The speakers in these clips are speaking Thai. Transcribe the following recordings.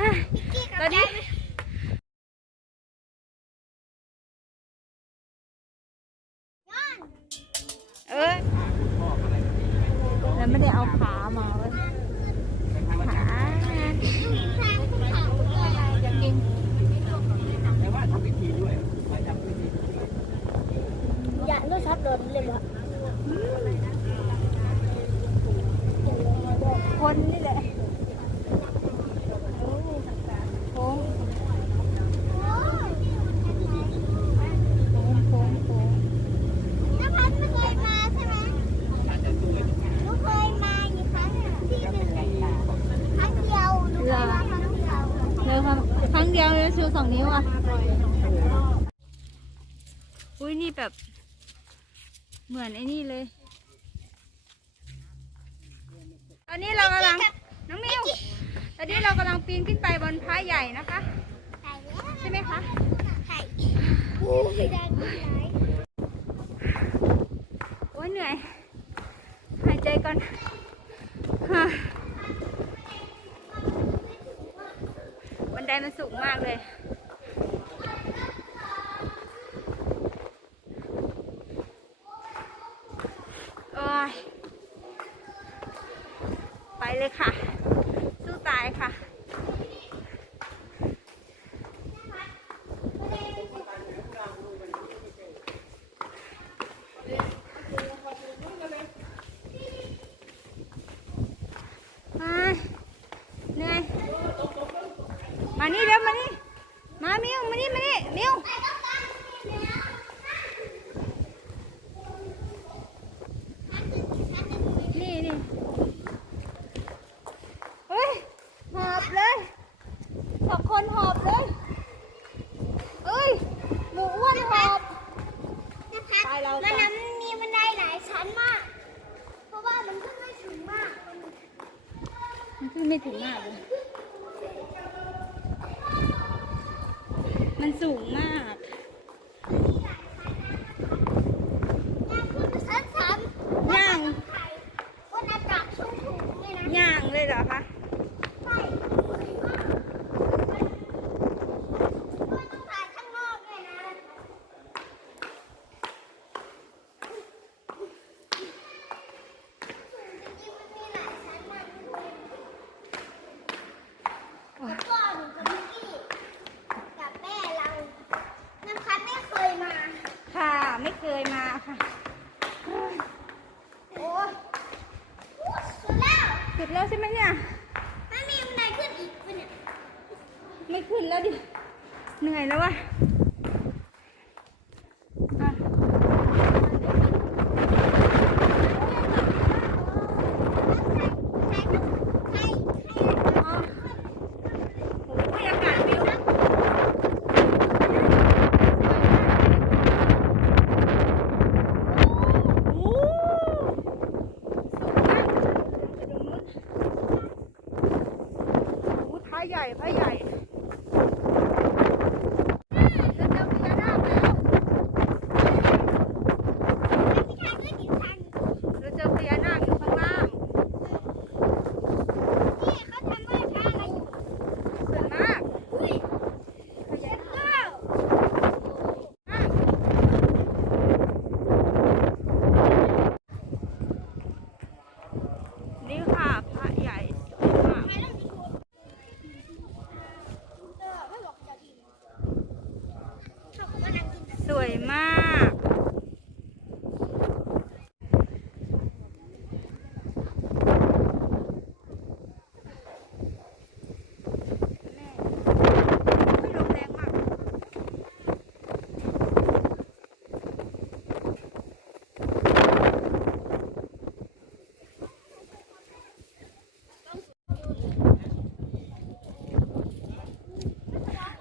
ตอนนี้เออแล้วไม่ได้เอาขามาเว้ยขาอยากกินอย่าเลือกชัดโดนเลยบ่คนนี่แหละโค้งโค้งโค้งโค้ง น้าพันไม่เคยมาใช่ไหมหนูเคยมาอยู่ครั้งอะที่หนึ่งครั้งเดียวหนูเคยมาครั้งเดียว เร็วครับครั้งเดียวเลยชู สองนิ้วอะอุ้ยนี่แบบ เหมือนไอ้นี่เลย ตอนนี้เรากำลังน้องมิวตอนนี้เรากำลังปีนขึ้นไปบนพระใหญ่นะคะ ใช่ไหมคะไข่โอ้ยโอ้ยเหนื่อย หายใจก่อนฮ่าบันไดมันสูงมากเลย โอ้ย ไปเลยค่ะ สู้ตายค่ะมาเหนื่อย มานี่เร็วมานี่ มามิวมานี่มานี่มิวนี่นี่เฮ้ย หอบเลยสองคนหอบเลยเอ้ย หมูอ้วนหอบ น้าพัน ไป เรามันไปนั้นมีบันไดหลายชั้นมาก เพราะว่ามันขึ้นไม่สูงมากมันขึ้นไม่ถึงมากเลยมันสูงมาก ย่างขึ้นไปชั้นสาม ย่าง ไข่บนอากาศสูงๆเลยนะ ย่างเลยเหรอคะ ใช่สวยมากก็ต้องถ่ายข้างนอกด้วยนะ จริงๆมันมีหลายชั้นมากแล้วก็หนูกับมิกกี้กับแม่เรานะคะไม่เคยมา ค่ะ ไม่เคยมาค่ะ โอ้ยสุดแล้ว สุดแล้ว ใช่ไหมเนี่ย ไม่มีบันไดขึ้นอีกปะเนี่ย ไม่ขึ้นแล้วดิ เหนื่อยแล้ววะอะ ใครใครใคร อ๋อโอ้ยอากาศวิวโอ้สูงมากโอ้พระ ใหญ่พระใหญ่แล้วเจอพญานาคแล้ว ใครขึ้นอีกชั้น เราเจอพญานาคอยู่ข้างล่าง นี่เขาทำว่าช้าอะไรอยู่ สวยมาก อุ้ยเจ็ดเก้า นี่ค่ะพระใหญ่สวยมาก ไม่ต้องดูเออไม่บอกจะกินเขาก็นั่งกินแต่ สวยมาก แม่ไม่ลมแรงมาก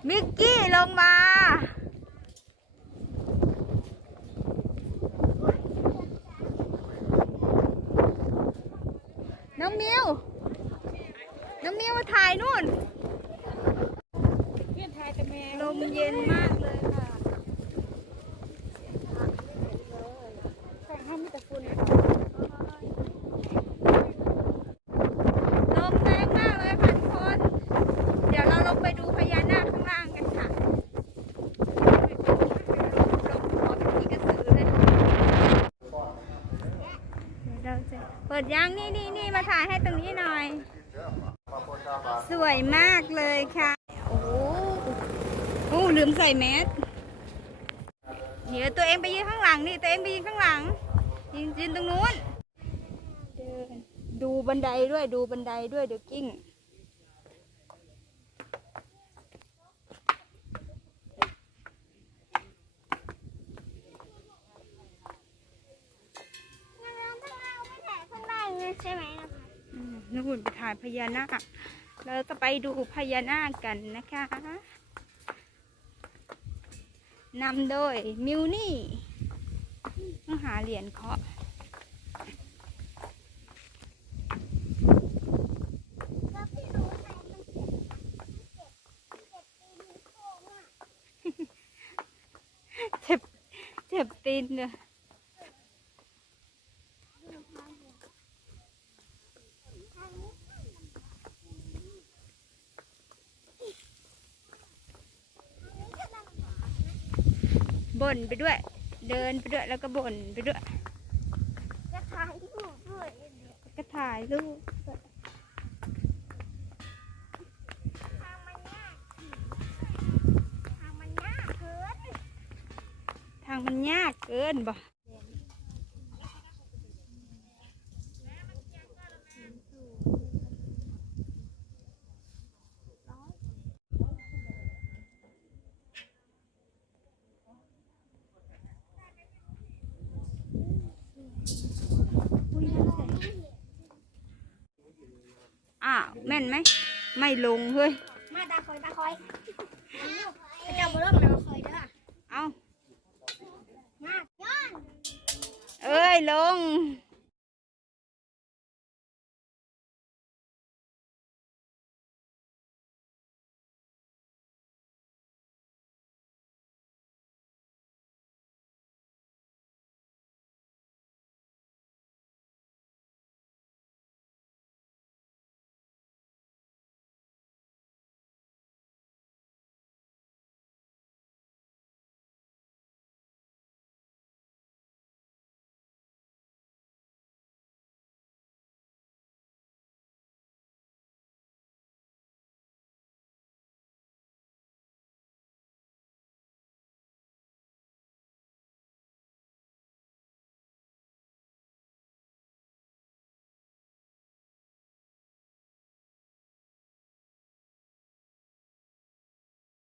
มิกกี้ลงมาน้องมิว น้องมิวมาถ่ายนู่นลมเย็นมากเลยค่ะลมแรงมากเลยค่ะทุกคน เดี๋ยวเรา เปิดยังนี่นี่นี่มาถ่ายให้ตรงนี้หน่อย สวยมาก เลยค่ะ โอ้โหโอ้ลืมใส่แมสเดี๋ยวตัวเองไปยืนข้างหลังนี่ตัวเองไปยืนข้างหลังยืนยืนตรงนู้นเดินดูบันไดด้วยดูบันไดด้วยเดี๋ยวกิ้งงั้นเราต้องเอาไปถ่ายข้างล่างเลยใช่ไหมนะคะอืมนู่นไปถ่ายพญานาค เราจะไปดูพญานาคกันนะคะนำโดยมิวนี่ต้องหาเหรียญเคาะแล้วพี่รู้ไหมมันเจ็บนะมันเจ็บเจ็บตีนโค้งอะเจ็บเจ็บตีนเลย ทางนี้ทางนี้ก็ลำบากนะ บ่นไปด้วย เดินไปด้วยแล้วก็บ่นไปด้วยก็ถ่ายรูปด้วยก็ถ่ายรูปทางมันยากเกินทางมันยากเกินบ่อ้าวแม่นไหม ไม่ลงเฮ้ย มาตาคอยตาคอยพระเจ้าบุรุษเราคอยเด้อเอามาย้อนเอ้ยลงเ